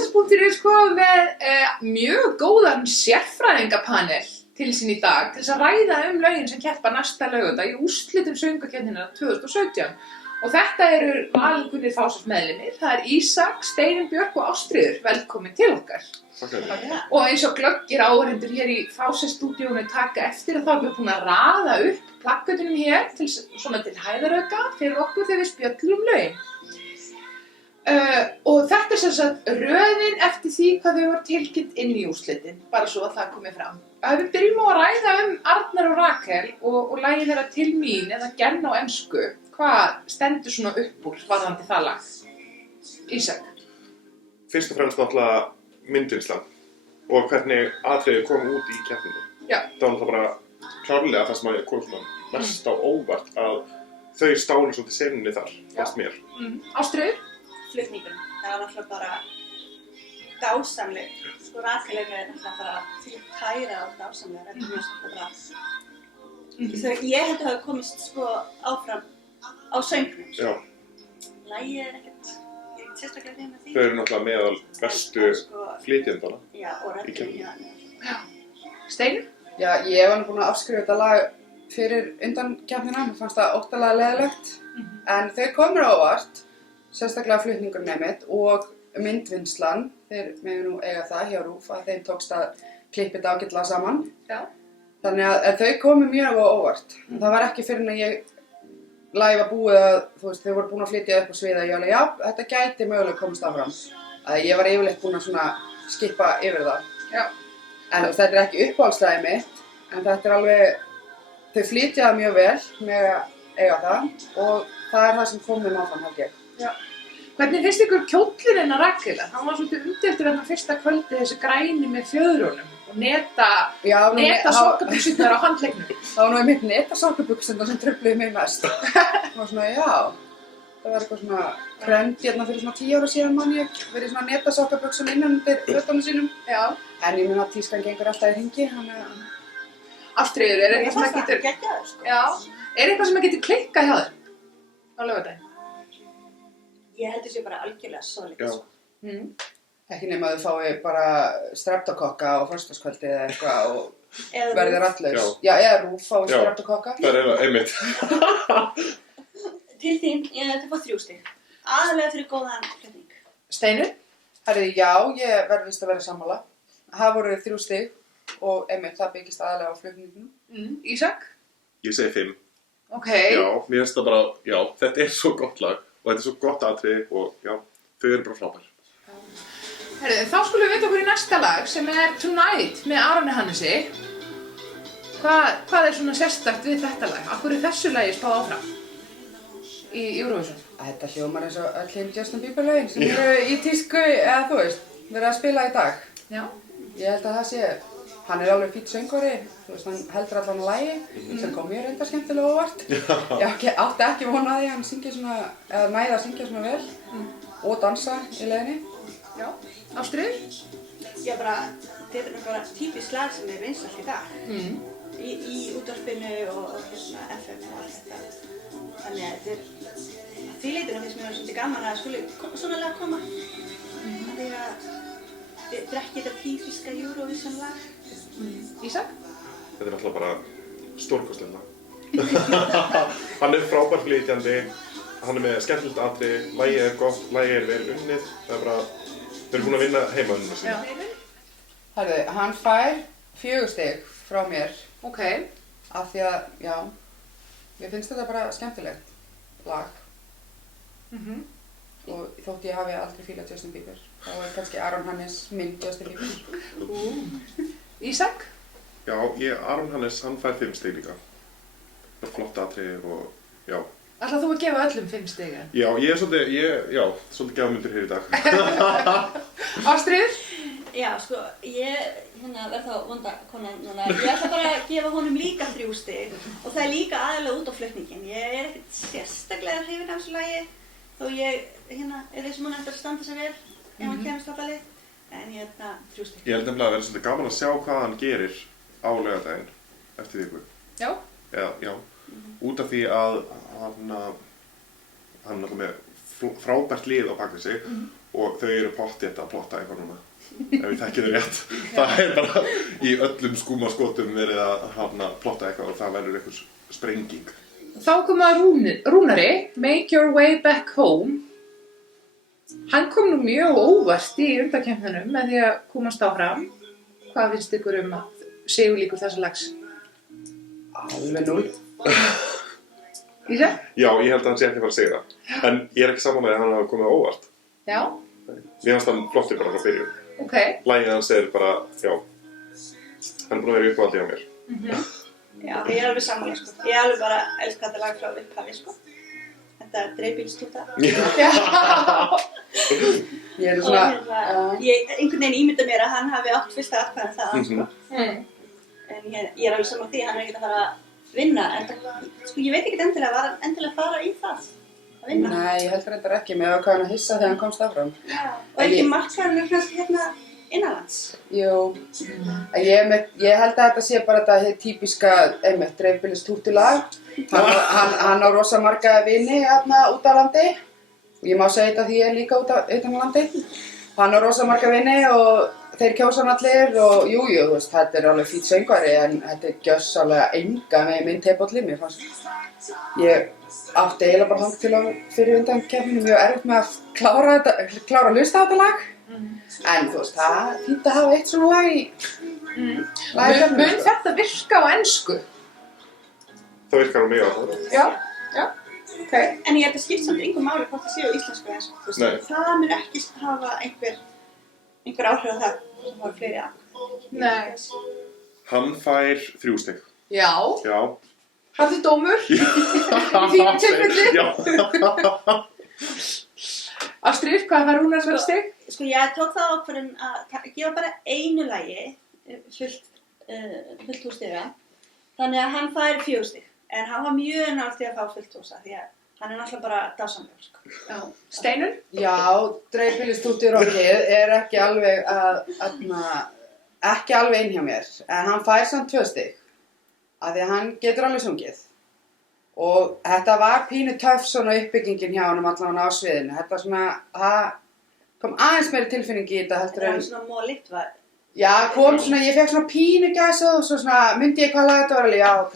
Fáses.is kom með mjög góðan sérfræðingapanel til sín í dag til þess að ræða lögin sem keppa næsta laugardag í úrslitum söngvakeppninnar 2017. Og þetta eru valinkunnir Fáses meðlimir. Það Ísak, Steinunn Björk og Ástríður. Velkomin til okkar. Og eins og glöggir áhorfendur hér í Fáses-stúdíónu taka eftir að þá erum við búin að raða upp plakkötunum hér til hæðarauka fyrir okkur þegar við spjöllum lögin. Og þetta sem sagt röðin eftir því hvað þau voru tilkynnt inn í úrslitin, bara svo að það komi fram. Við byrjum á að ræða Arnar og Rakel og lagið þeirra Til mín eða Genn á ensku. Hvað stendur svona upp úr varðandi það lag? Ísak? Fyrst og fremst náttúrulega myndvinnslan og hvernig atriði kom út í keppninni. Já. Það var náttúrulega bara klárlega það sem kom svona mest á óvart að þau stálu svolítið senunni þar, fannst mér. Ástríður? Flutningurinn. Það var náttúrulega bara dásamleg. Sko Rakel með náttúrulega bara því tæra og dásamlega. Þetta mjög svolítið bra. Ég held að hafa komist sko áfram á söngnum. Já. Lagið ekkert, ég er sérstaklega hrifin af því. Þau eru náttúrulega meðal bestu flytjendana. Já, og röddin hjá henni. Já. Steinunn? Já, ég var búin að afskrifa þetta lag fyrir undankeppnina. Mér fannst það óttalega leiðilegt. En þau komur á óvart, sérstaklega flutningurinn einmitt og myndvinnslan. Þeir megu nú eiga það hjá RÚV að þeim tókst að klippa þetta ágætlega saman. Já. Þannig að þau komu mjög á óvart. Það var ekki fyrir en ég lagið var búið að, þú veist, þau voru búin að flytja upp á svið og ég alveg, já, þetta gæti mögulega komast áfram. Ég var yfirleitt búin að svona skippa yfir það. Já. En þetta er ekki uppáhaldslagið mitt, en þetta er alveg, þau flytja það mjög vel með að eiga það og það er það sem kom þeim áfram, held ég. Já. Hvernig finnst ykkur kjóllinn hennar Rakelar? Hann var svolítið umdeildur þarna fyrsta kvöldi þessi græni með fjöðrunum og neta sokkabuxurnar á handleggnum. Það var nú einmitt netasokkabuksurnar sem trufluðu mig mest. Það var svona, já, það var eitthvað svona trend hérna fyrir svona 10 ára síðan man ég, verið svona netasokkabuxum innan undir fötunum sínum. Já. En ég meina að tískan gengur alltaf í hringi, þannig að... Ástríður, er eitthvað sem að getur... Geggjaður, sko. Já. Er eitthvað sem að getur klikkað hjá þér á laugardaginn? Ég heldur sér bara algjörlega solid. Já. Ekki nema að þau fái bara streptokokka á föstudagskvöldi eða eitthvað og verði rattlaus. Já. Já, eða RÚV fái streptokokka. Það er einmitt. Til þín, þetta var 3 stig. Aðalega fyrir góðan flutning. Steinunn? Herði, já, ég verð vist að vera sammála. Það voru 3 stig og einmitt það byggist aðalega á flutningnum. Ísak? Ég segi 5. Ok. Já, mér finnst það bara, já, þetta er svo gott lag og þetta er svo gott atriði og já, þau eru bara frábær. Herðu, þá skulum við vita okkur í næsta lag sem er Tonight með Aroni Hannesi. Hvað er svona sérstakt við þetta lag? Af hverju er þessu lagi spáð áfram í Eurovision? Þetta hljómar eins og öll hinn Justin Bieber lögin sem eru í tísku, eða þú veist, verið að spila í dag. Já. Ég held að það sé, hann er alveg fínn söngvari, þú veist, hann heldur allan lagi sem kom mér reyndar skemmtilega óvart. Ég átti ekki von að því að hann syngja svona, eða næði að syngja svona vel og dansa í leiðinni. Já. Ástríður? Já, bara, þetta er bara típist lag sem er vinsælt í dag. Í útvarpinu og hérna FM og allt þetta. Þannig að þetta er, því leitinu finnst mér svolítið gaman að skuli svona lag koma. Því að þetta er ekki þetta típiska Eurovision lag. Ísak? Þetta er alltaf bara stórkostlegt lag. Hann er frábær flytjandi, hann er með skemmtilegt atriði, lagið er gott, lagið er vel unnið. Það er bara, þau eru búin að vinna heimaunnina sína. Herðu, hann fær 4 stig frá mér. Ok. Af því að, já, mér finnst þetta bara skemmtilegt lag. Og þótt ég hafi aldrei fílað Justin Bieber, þá er kannski Aron Hannes minn Justin Bieber. Ísak? Já, Aron Hannes, hann fær 5 stig líka. Það er flott atriði og, já. Ætlar þú að gefa öllum 5 stig? Já, ég er svolítið gjafmyndur hér í dag. Ástríður? Já, sko, ég verð þá vonda konan núna. Ég ætla bara að gefa honum líka 3 stig og það er líka aðalega út á flutningin. Ég er ekkert sérstaklega hrifin af þessu lagi þó ég er þessum hann eftir að standa sig vel ef hann kemst á ballið. En 3 stig. Ég held nefnilega að vera svolítið gaman að sjá hvað hann gerir á laugardaginn eftir viku. Já. Já. Út af því að hann er náttúrulega með frábært lið á bak við sig og þau eru pottþétt að plotta eitthvað núna. Ef ég þekki þau rétt. Það bara í öllum skúmaskotum verið að plotta eitthvað og það verður einhvers sprenging. Þá kom að Rúnari, Make Your Way Back Home. Hann kom nú mjög óvart í undankeppninum með því að komast áfram. Hvað finnst ykkur að sigurlíkur þessa lags? Alveg 0. Ísa? Já, ég held að hann sé ekki að fara að segja það. En ég ekki saman með að hann hafa komið á óvart. Já. Mér fannst hann flottur bara frá byrjun. Ok. Lagið hans bara, já, hann búinn að vera uppáhaldið á mér. Já, ég alveg sammála, sko. Ég alveg bara elska þetta lag frá upphafi, sko. Þetta dreifbílstúta. Já. Ég er Og ég einhvern veginn ímynda mér að hann hafi átt fyrsta atkvæðan það, sko. En ég alveg sammála því, hann ekkert að fara að vinna. En sko, ég veit ekkert endilega, var hann endilega að fara í það? Að vinna? Nei, ég held reyndar ekki með að hvað hann að hissa þegar hann komst áfram. Já, og ekki markaðan kannski innanlands. Jú, ég held að þetta sé bara þetta típiska, einmitt, dreifbýlistúrtulag. Hann á rosa marga vini hérna út á landi. Ég má segja þetta því ég er líka utan á landi. Hann á rosa marga vini og þeir kjósa hann allir og jú, þú veist, þetta er alveg fínn söngvari en þetta er gjörsamlega enga með minn tebolli. Mér fannst, ég átti eiginlega bara hang til fyrir undankeppninu mjög erfitt með að klára að hlusta á þetta lag. En þú veist, það er fínt að hafa eitt svona lag í Mun þetta virka á ensku? Það virkar á mig á það. Já, ok. En ég held að skipt samt engu máli hvort það séu íslensku eins og Nei. það mun ekki hafa einhver áhrif á það sem voru fleiri að. Nei. Hann fær 3 stig. Já. Já. Harður dómur. Þínu tilfelli. Já. Ástríður, hvað fær Rúnar fyrir stig? Sko ég tók það ákvörðun að gefa bara einu lagi fullt hús stiga. Þannig að hann fær 4 stig. En hann var mjög nálægt í að fá fullt húsa því að hann er náttúrulega bara dásamlegur, sko. Já. Steinun? Já, dreifbýlistúrturokkið er ekki alveg ekki alveg inn hjá mér. En hann fær samt 2 stig. Af því að hann getur alveg sungið. Og þetta var pínu töff svona uppbyggingin hjá honum allavega á sviðinu. Þetta svona, það kom aðeins meiri tilfinning í þetta heldur Það en... var svona mólitt var. Já, kom svona, ég fekk svona pínu gæsa og svo svona myndi ég hvað lag þetta var alveg, já, ok.